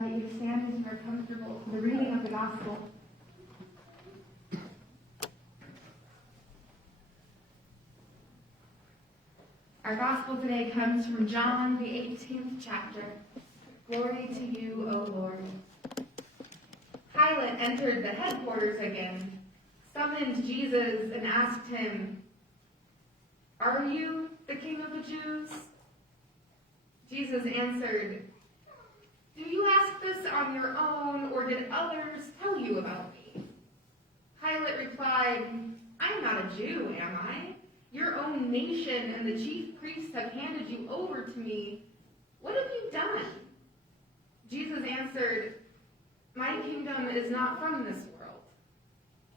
That you stand and are comfortable for the reading of the gospel. Our gospel today comes from John, the 18th chapter. Glory to you, O Lord. Pilate entered the headquarters again, summoned Jesus, and asked him, "Are you the king of the Jews?" Jesus answered, "Do you ask this on your own, or did others tell you about me?" Pilate replied, "I am not a Jew, am I? Your own nation and the chief priests have handed you over to me. What have you done?" Jesus answered, "My kingdom is not from this world.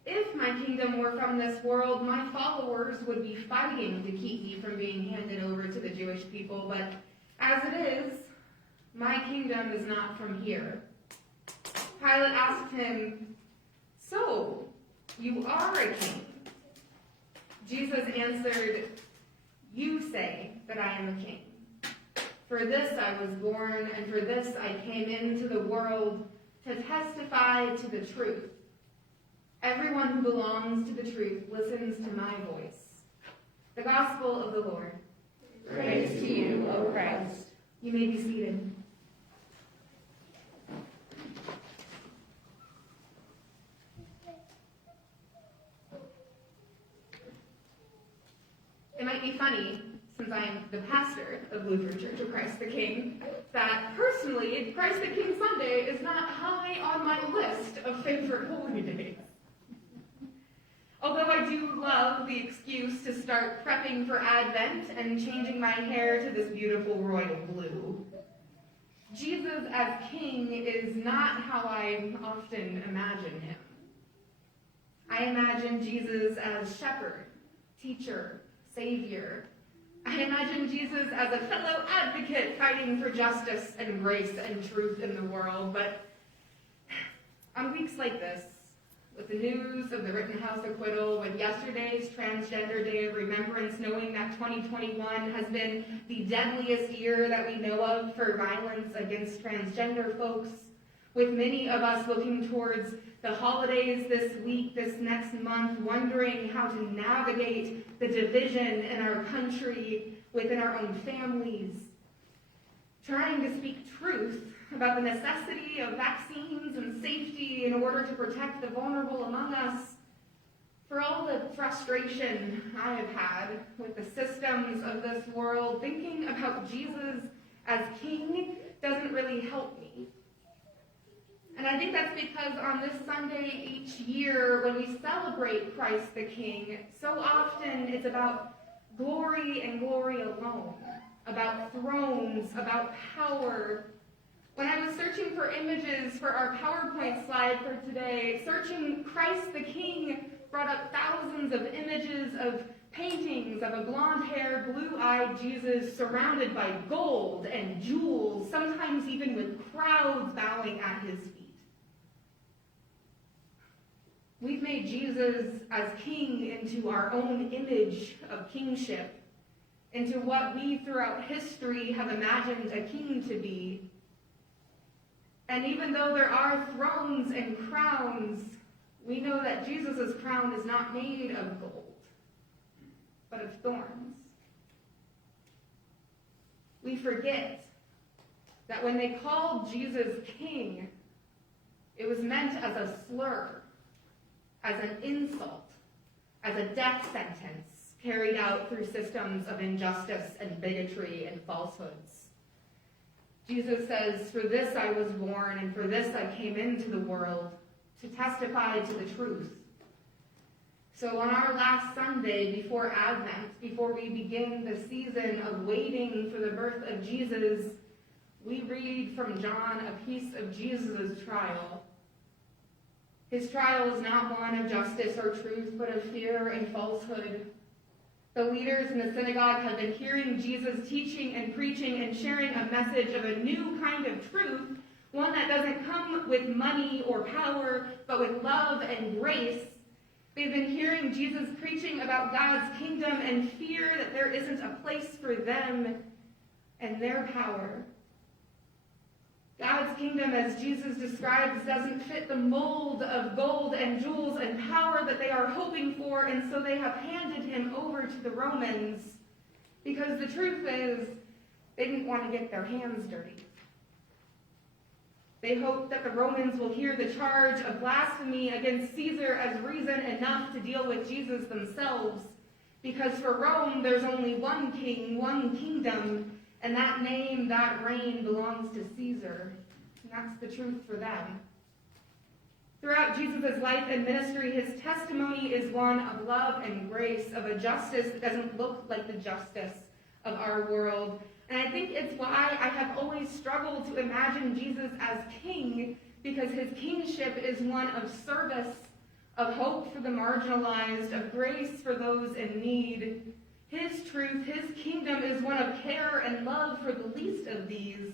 If my kingdom were from this world, my followers would be fighting to keep me from being handed over to the Jewish people, but as it is, my kingdom is not from here." Pilate asked him, "So, you are a king?" Jesus answered, "You say that I am a king. For this I was born, and for this I came into the world, to testify to the truth. Everyone who belongs to the truth listens to my voice." The Gospel of the Lord. Praise to you, O Christ. You may be seated. It might be funny, since I am the pastor of Lutheran Church of Christ the King, that personally, Christ the King Sunday is not high on my list of favorite holy days. Although I do love the excuse to start prepping for Advent and changing my hair to this beautiful royal blue. Jesus as King is not how I often imagine him. I imagine Jesus as shepherd, teacher, Savior. I imagine Jesus as a fellow advocate fighting for justice and grace and truth in the world. But on weeks like this, with the news of the Rittenhouse acquittal, with yesterday's Transgender Day of Remembrance, knowing that 2021 has been the deadliest year that we know of for violence against transgender folks, with many of us looking towards the holidays this week, this next month, wondering how to navigate the division in our country, within our own families, trying to speak truth about the necessity of vaccines and safety in order to protect the vulnerable among us. For all the frustration I have had with the systems of this world, thinking about Jesus as King doesn't really help me. And I think that's because on this Sunday each year, when we celebrate Christ the King, so often it's about glory and glory alone, about thrones, about power. When I was searching for images for our PowerPoint slide for today, searching Christ the King brought up thousands of images of paintings of a blonde-haired, blue-eyed Jesus surrounded by gold and jewels, sometimes even with crowds bowing at his feet. We've made Jesus as King into our own image of kingship, into what we throughout history have imagined a king to be. And even though there are thrones and crowns, we know that Jesus' crown is not made of gold, but of thorns. We forget that when they called Jesus king, it was meant as a slur, as an insult, as a death sentence carried out through systems of injustice and bigotry and falsehoods. Jesus says, "For this I was born, and for this I came into the world, to testify to the truth." So on our last Sunday before Advent, before we begin the season of waiting for the birth of Jesus, we read from John a piece of Jesus' trial. His trial is not one of justice or truth, but of fear and falsehood. The leaders in the synagogue have been hearing Jesus teaching and preaching and sharing a message of a new kind of truth, one that doesn't come with money or power, but with love and grace. They've been hearing Jesus preaching about God's kingdom and fear that there isn't a place for them and their power. God's kingdom, as Jesus describes, doesn't fit the mold of gold and jewels and power that they are hoping for, and so they have handed him over to the Romans, because the truth is, they didn't want to get their hands dirty. They hope that the Romans will hear the charge of blasphemy against Caesar as reason enough to deal with Jesus themselves, because for Rome, there's only one king, one kingdom, and that name, that reign belongs to Caesar. And that's the truth for them. Throughout Jesus' life and ministry, his testimony is one of love and grace, of a justice that doesn't look like the justice of our world. And I think it's why I have always struggled to imagine Jesus as king, because his kingship is one of service, of hope for the marginalized, of grace for those in need. His truth, his kingdom is one of care and love for the least of these.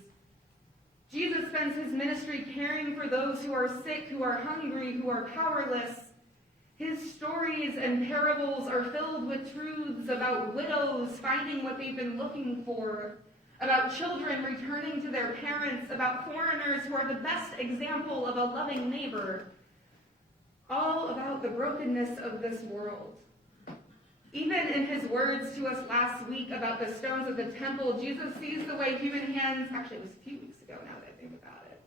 Jesus spends his ministry caring for those who are sick, who are hungry, who are powerless. His stories and parables are filled with truths about widows finding what they've been looking for, about children returning to their parents, about foreigners who are the best example of a loving neighbor, all about the brokenness of this world. Even in his words to us last week about the stones of the temple, Jesus sees the way human hands, actually it was a few weeks ago now that I think about it,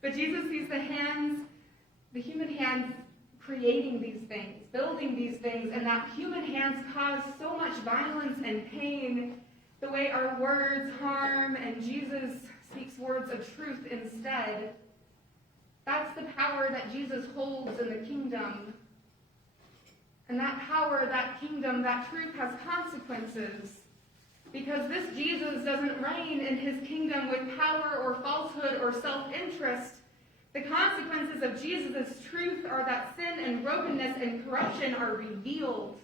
but Jesus sees the human hands creating these things, building these things, and that human hands cause so much violence and pain, the way our words harm, and Jesus speaks words of truth instead. That's the power that Jesus holds in the kingdom. And that power, that kingdom, that truth has consequences. Because this Jesus doesn't reign in his kingdom with power or falsehood or self-interest. The consequences of Jesus' truth are that sin and brokenness and corruption are revealed.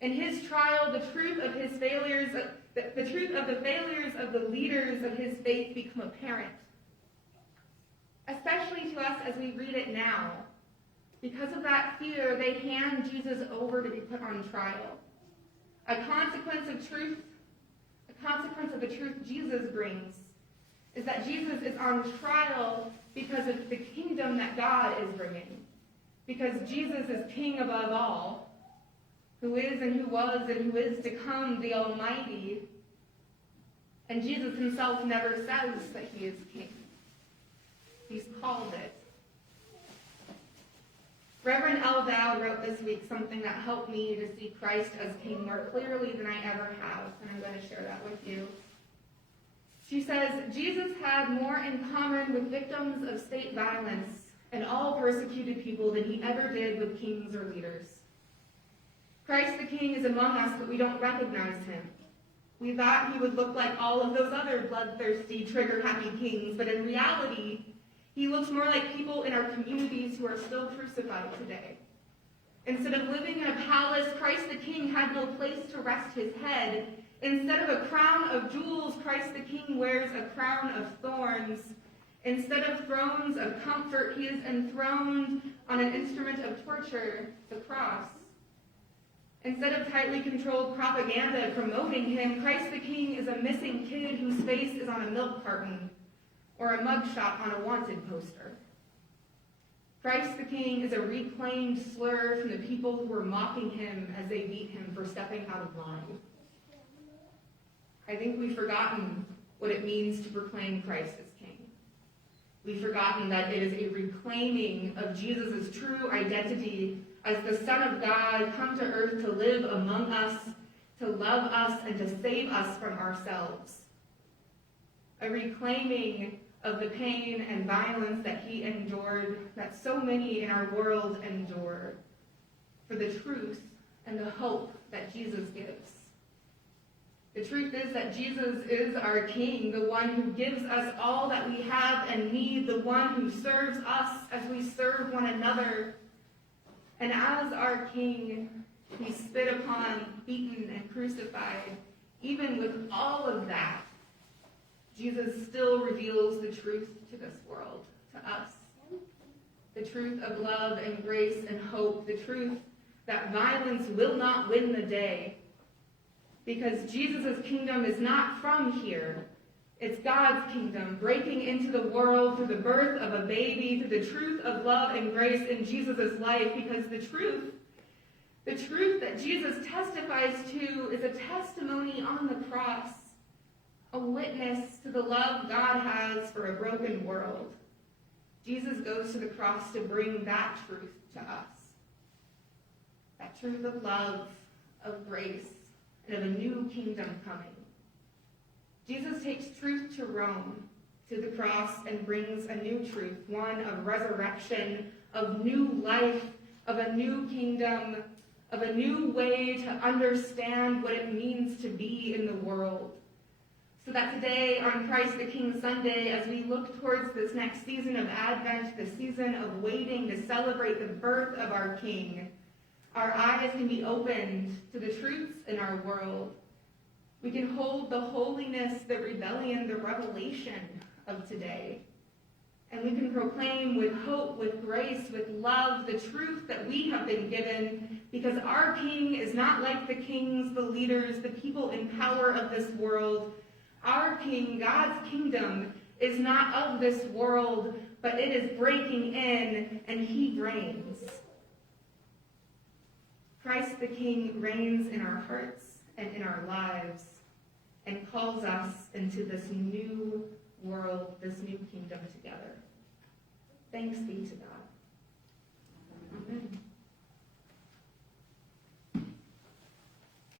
In his trial, the truth of his failures, the truth of the failures of the leaders of his faith become apparent. Especially to us as we read it now. Because of that fear, they hand Jesus over to be put on trial. A consequence of the truth Jesus brings, is that Jesus is on trial because of the kingdom that God is bringing. Because Jesus is king above all, who is and who was and who is to come, the Almighty. And Jesus himself never says that he is king. He's called it. Reverend L. Dowd wrote this week something that helped me to see Christ as king more clearly than I ever have, and I'm going to share that with you. She says, Jesus had more in common with victims of state violence and all persecuted people than he ever did with kings or leaders. Christ the King is among us, but we don't recognize him. We thought he would look like all of those other bloodthirsty, trigger-happy kings, but in reality, he looks more like people in our communities who are still crucified today. Instead of living in a palace, Christ the King had no place to rest his head. Instead of a crown of jewels, Christ the King wears a crown of thorns. Instead of thrones of comfort, he is enthroned on an instrument of torture, the cross. Instead of tightly controlled propaganda promoting him, Christ the King is a missing kid whose face is on a milk carton, or a mugshot on a wanted poster. Christ the King is a reclaimed slur from the people who were mocking him as they beat him for stepping out of line. I think we've forgotten what it means to proclaim Christ as King. We've forgotten that it is a reclaiming of Jesus' true identity as the Son of God come to earth to live among us, to love us, and to save us from ourselves. A reclaiming of the pain and violence that he endured, that so many in our world endure, for the truth and the hope that Jesus gives. The truth is that Jesus is our King, the one who gives us all that we have and need, the one who serves us as we serve one another. And as our King, he spit upon, beaten, and crucified. Even with all of that, Jesus still reveals the truth to this world, to us. The truth of love and grace and hope. The truth that violence will not win the day. Because Jesus' kingdom is not from here. It's God's kingdom breaking into the world through the birth of a baby, through the truth of love and grace in Jesus' life, because the truth that Jesus testifies to is a testimony on the cross, a witness to the love God has for a broken world. Jesus goes to the cross to bring that truth to us. That truth of love, of grace, and of a new kingdom coming. Jesus takes truth to Rome, to the cross, and brings a new truth, one of resurrection, of new life, of a new kingdom, of a new way to understand what it means to be in the world. So that today, on Christ the King Sunday, as we look towards this next season of Advent, the season of waiting to celebrate the birth of our King, our eyes can be opened to the truths in our world. We can hold the holiness, the rebellion, the revelation of today. And we can proclaim with hope, with grace, with love, the truth that we have been given, because our King is not like the kings, the leaders, the people in power of this world. Our King, God's kingdom, is not of this world, but it is breaking in, and he reigns. Christ the King reigns in our hearts and in our lives, and calls us into this new world, this new kingdom together. Thanks be to God.